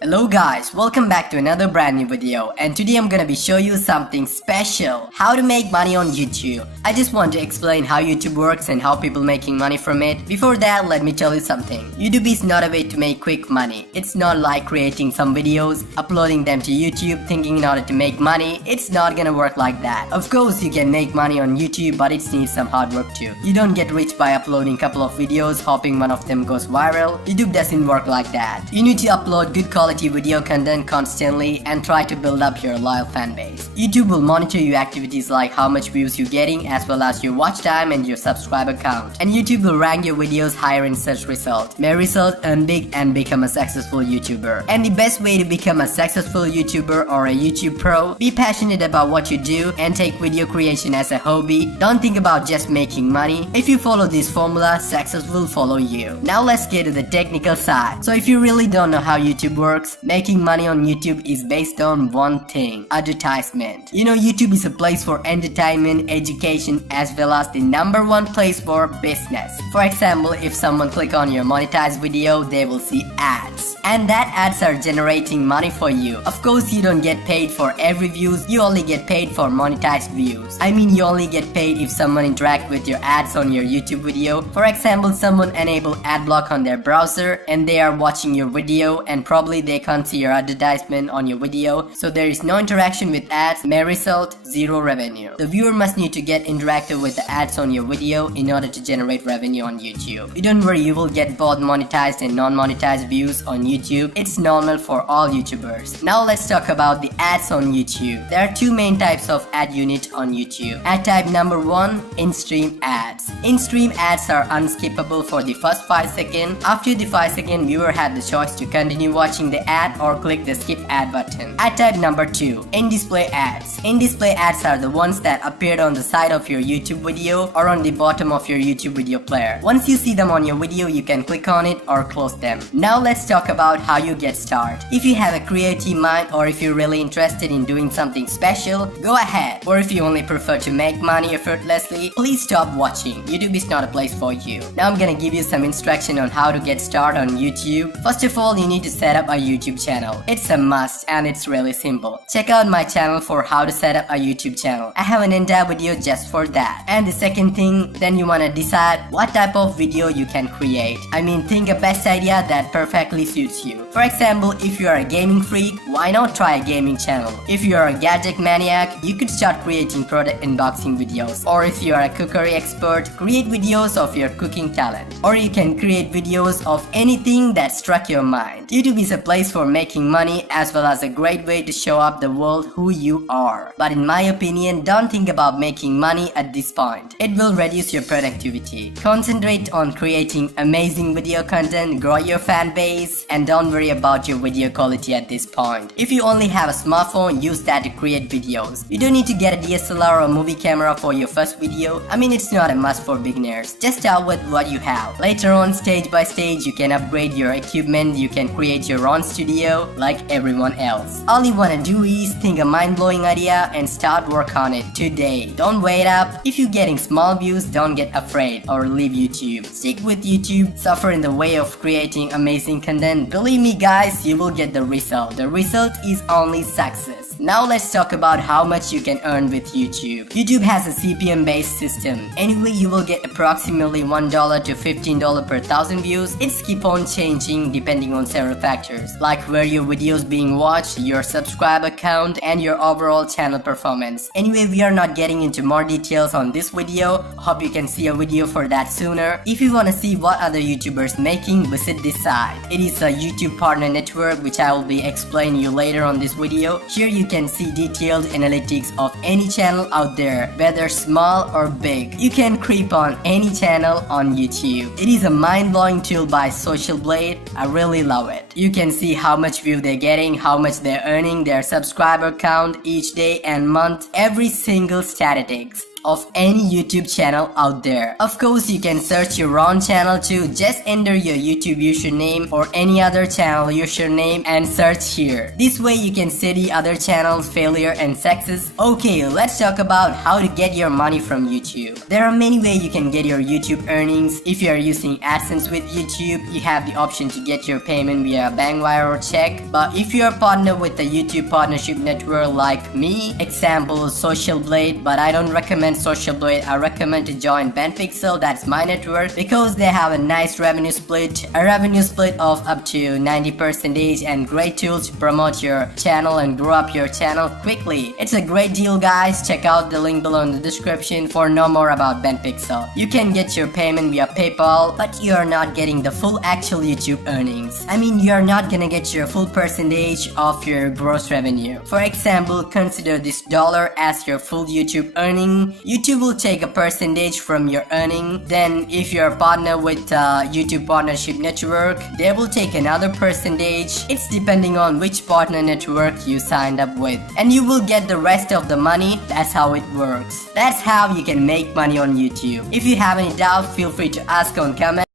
Hello guys, welcome back to another brand new video, and today I'm gonna be showing you something special, how to make money on YouTube. I just want to explain how YouTube works and how people making money from it. Before that, let me tell you something. YouTube is not a way to make quick money. It's not like creating some videos, uploading them to YouTube, thinking in order to make money. It's not gonna work like that. Of course, you can make money on YouTube, but it needs some hard work too. You don't get rich by uploading a couple of videos, hoping one of them goes viral. YouTube doesn't work like that. You need to upload good quality video content constantly and try to build up your loyal fan base. YouTube will monitor your activities like how much views you're getting as well as your watch time and your subscriber count. And YouTube will rank your videos higher in search results. May result earn big and become a successful YouTuber. And the best way to become a successful YouTuber or a YouTube pro, be passionate about what you do and take video creation as a hobby. Don't think about just making money. If you follow this formula, success will follow you. Now let's get to the technical side. So if you really don't know how YouTube works, making money on YouTube is based on one thing: advertisement. You know, YouTube is a place for entertainment, education, as well as the #1 place for business. For example, if someone click on your monetized video, they will see ads. And that ads are generating money for you. Of course, you don't get paid for every views, you only get paid for monetized views. I mean, you only get paid if someone interact with your ads on your YouTube video. For example, someone enable ad block on their browser and they are watching your video and probably they can't see your advertisement on your video, so there is no interaction with ads, may result zero revenue. The viewer must need to get interactive with the ads on your video in order to generate revenue on YouTube. You don't worry, you will get both monetized and non-monetized views on YouTube. It's normal for all YouTubers. Now let's talk about the ads on YouTube. There are two main types of ad unit on YouTube. Ad type number 1, in-stream ads. In-stream ads are unskippable for the first 5 seconds. After the 5 second, viewer had the choice to continue watching the ad or click the skip ad button. Ad type number 2, in-display ads. In-display ads are the ones that appeared on the side of your YouTube video or on the bottom of your YouTube video player. Once you see them on your video, you can click on it or close them. Now let's talk about how you get started. If you have a creative mind or if you're really interested in doing something special, go ahead. Or if you only prefer to make money effortlessly, please stop watching. YouTube is not a place for you. Now I'm gonna give you some instruction on how to get started on YouTube. First of all, you need to set up a YouTube channel. It's a must and it's really simple. Check out my channel for how to set up a YouTube channel. I have an entire video just for that. And the second thing, then you wanna decide what type of video you can create. I mean, think a best idea that perfectly suits you. For example, if you are a gaming freak, why not try a gaming channel? If you are a gadget maniac, you could start creating product unboxing videos. Or if you are a cookery expert, create videos of your cooking talent. Or you can create videos of anything that struck your mind. YouTube is a place for making money as well as a great way to show up the world who you are. But in my opinion, don't think about making money at this point. It will reduce your productivity. Concentrate on creating amazing video content, grow your fan base, and don't worry about your video quality at this point. If you only have a smartphone, use that to create videos. You don't need to get a DSLR or movie camera for your first video. I mean, it's not a must for beginners. Just start with what you have. Later on, stage by stage, you can upgrade your equipment, you can create your own studio like everyone else. All you wanna do is think a mind-blowing idea and start work on it today. Don't wait up. If you're getting small views, don't get afraid or leave YouTube. Stick with YouTube, suffer in the way of creating amazing content. Believe me guys, you will get the result. The result is only success. Now let's talk about how much you can earn with YouTube. YouTube has a CPM based system. Anyway, you will get approximately $1 to $15 per 1,000 views. It's keep on changing depending on several factors like where your video is being watched, your subscriber count, and your overall channel performance. Anyway, we are not getting into more details on this video. Hope you can see a video for that sooner. If you wanna see what other YouTubers making, visit this site. It is a YouTube partner network which I will be explaining you later on this video. Here you can see detailed analytics of any channel out there, whether small or big. You can creep on any channel on YouTube. It is a mind-blowing tool by Social Blade. I really love it. You can see how much view they're getting, how much they're earning, their subscriber count each day and month, every single statistics. of any YouTube channel out there. Of course, you can search your own channel too. Just enter your YouTube username or any other channel username and search here. This way you can see the other channels failure and success. Okay, let's talk about how to get your money from YouTube. There are many ways you can get your YouTube earnings. If you are using AdSense with YouTube, you have the option to get your payment via bank wire or check. But if you are partnered with the YouTube partnership network like me, example Social Blade, but I don't recommend Social Blade. I recommend to join BandPixel, that's my network, because they have a nice revenue split, of up to 90% and great tools to promote your channel and grow up your channel quickly. It's a great deal, guys. Check out the link below in the description for know more about BandPixel. You can get your payment via PayPal, but you are not getting the full actual YouTube earnings. I mean, you are not gonna get your full percentage of your gross revenue. For example, consider this dollar as your full YouTube earning. YouTube will take a percentage from your earning. Then if you're a partner with YouTube partnership network, they will take another percentage. It's depending on which partner network you signed up with, and you will get the rest of the money. That's how it works. That's how you can make money on YouTube. If you have any doubt, feel free to ask on comment.